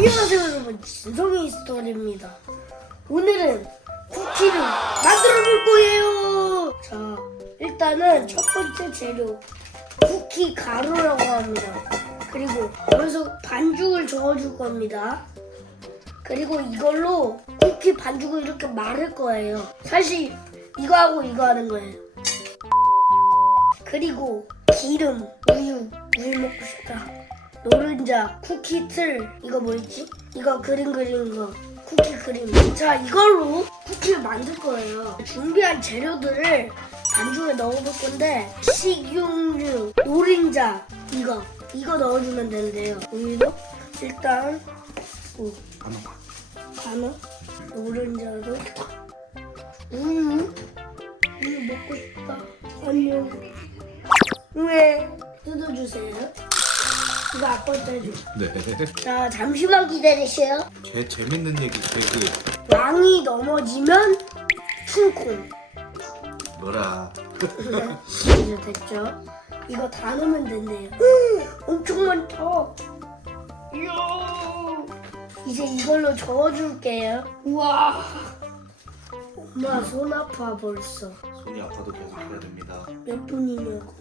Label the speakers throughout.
Speaker 1: 안녕하세요 여러분 진성이 스토리입니다. 오늘은 쿠키를 만들어 볼 거예요. 자 일단은 첫 번째 재료 쿠키 가루라고 합니다. 그리고 여기서 반죽을 저어 줄 겁니다. 그리고 이걸로 쿠키 반죽을 이렇게 말을 거예요. 사실 이거하고 이거 하는 거예요. 그리고 기름, 우유, 우유 먹고 싶다. 노른자, 쿠키 틀, 이거 뭐였지? 이거 그림 그린 거, 쿠키 그림. 자, 이걸로 쿠키를 만들 거예요. 준비한 재료들을 반죽에 넣어볼 건데 식용유, 노른자, 이거, 이거 넣어주면 되는데요. 우유도 일단 우, 간호, 노른자도 우유, 우유 먹고 싶다. 안녕. 왜 뜯어주세요? 이거 아빠 뜯어줘.
Speaker 2: 네.
Speaker 1: 자 잠시만 기다리세요.
Speaker 2: 개 재밌는 얘기 개그
Speaker 1: 왕이 넘어지면 쿵콩.
Speaker 2: 뭐라.
Speaker 1: 이제 됐죠? 이거 다 넣으면 된대요. 음, 엄청 많다. 이야. 이제 이걸로 저어줄게요. 우와. 엄마 손 아파 벌써.
Speaker 2: 손이 아파도 계속 해야 됩니다.
Speaker 1: 몇 분이냐고.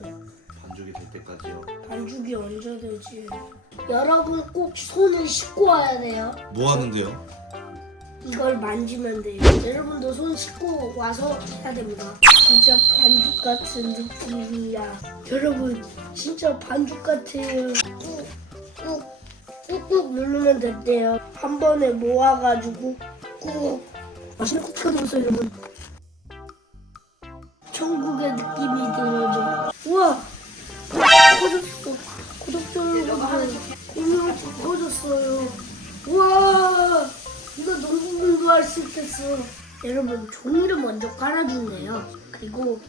Speaker 2: 반죽이 될 때까지요.
Speaker 1: 반죽이 언제 되지? 여러분 꼭 손을 씻고 와야 돼요.
Speaker 2: 뭐 하는데요?
Speaker 1: 이걸 만지면 돼요. 여러분도 손 씻고 와서 해야 됩니다. 진짜 반죽 같은 느낌이야. 여러분, 진짜 반죽 같아요. 꾹, 꾹, 꾹꾹 누르면 된대요. 한 번에 모아가지고 꾹. 맛있는 쿠키가 들었어요, 여러분. 천국의 느낌이 들어져. 구공도 할수 있겠어. 여러분 종이를 먼저 깔아주네요. 그리고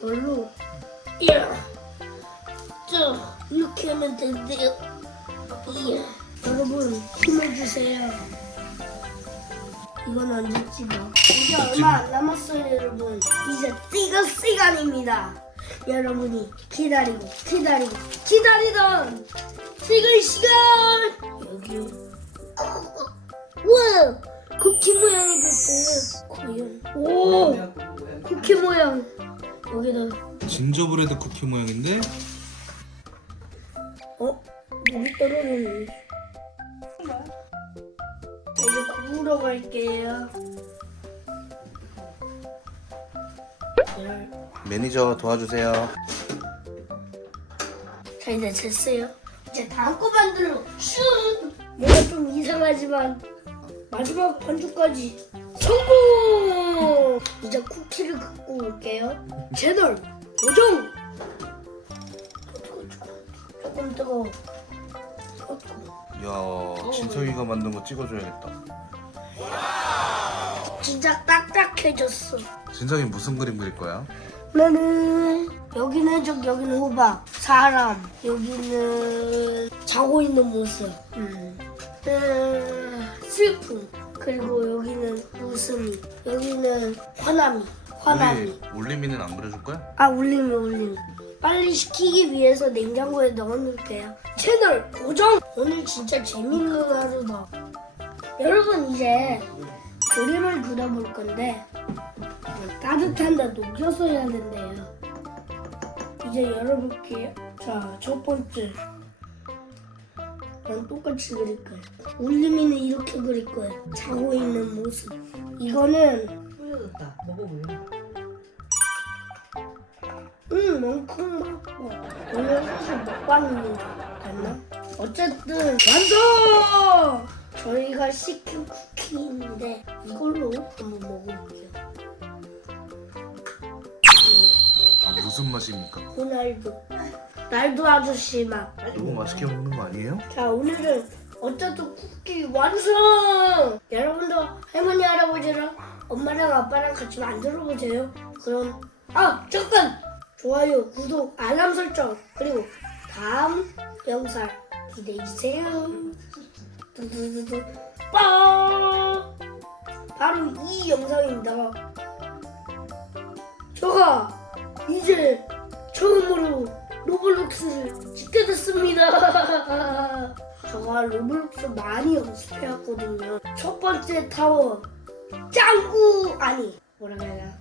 Speaker 1: 이걸로 이야, 저 이렇게 하면 된대요. 이야, 여러분 힘을 주세요. 이건 안 됐지 뭐. 이제 얼마 안 남았어요, 여러분. 이제 찍을 시간입니다. 여러분이 기다리고 기다리고 기다리던 찍을 시간 여기. 우와! 쿠키 모양이 됐어요. 과연. 오! 쿠키 모양. 여기다.
Speaker 2: 진저브레드 쿠키 모양인데
Speaker 1: 어? 물이 떨어졌네. 자, 이제 구우러 갈게요. 열.
Speaker 2: 매니저 도와주세요.
Speaker 1: 자, 이제 됐어요. 이제 다음 거 만들러 슈! 뭔가 좀 이상하지만 마지막 반죽까지 성공! 이제 쿠키를 긋고 올게요. 채널 고정! 조금 뜨거워. 뜨거워.
Speaker 2: 야 진성이가 만든 거 찍어줘야겠다.
Speaker 1: 진짜 딱딱해졌어.
Speaker 2: 진성이 무슨 그림 그릴 거야?
Speaker 1: 나는 여기는 해적, 여기는 호박, 사람, 여기는 자고 있는 모습, 음. 음, 슬픔, 그리고 여기는 웃음이, 여기는 화남이, 화남이.
Speaker 2: 올림이는 안 그려줄 거야?
Speaker 1: 아 울림이 울림이. 빨리 식히기 위해서 냉장고에 넣어놓을게요. 채널 고정. 오늘 진짜 재밌는 하루다. 여러분 이제 그림을 그려볼 건데 따뜻한 데 녹여서 해야 된대요. 이제 열어볼게요. 자, 첫 번째. 난 똑같이 그릴 거예요. 울림이는 이렇게 그릴 거예요. 자고 있는 모습. 이거는
Speaker 3: 뿌려졌다. 먹어볼래?
Speaker 1: 음, 멍청 맞고. 오늘 사실 먹방이 됐나? 어쨌든 완성! 저희가 시킨 쿠키인데 이걸로 한번 먹어볼게요.
Speaker 2: 아 무슨 맛입니까?
Speaker 1: 호날두. 날도 아저씨 맛.
Speaker 2: 너무 맛있게 먹는 거 아니에요?
Speaker 1: 자, 오늘은 어쨌든 쿠키 완성! 여러분도 할머니, 할아버지랑 엄마랑 아빠랑 같이 만들어 보세요. 그럼, 아, 잠깐! 좋아요, 구독, 알람 설정, 그리고 다음 영상 기대해주세요. 두두두두, 빠! 바로 이 영상입니다. 제가 이제 처음으로 로블록스를 찍게 됐습니다. 제가 로블록스 많이 연습해왔거든요. 첫 번째 타워 짱구 아니 뭐라 해야?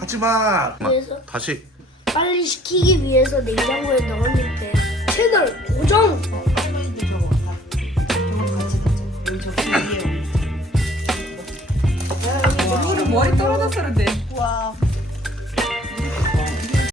Speaker 2: 하지마.
Speaker 1: 그래서
Speaker 2: 다시.
Speaker 1: 빨리 식히기 위해서 냉장고에 넣었는데 채널 고정. 아,
Speaker 3: 머리 그런데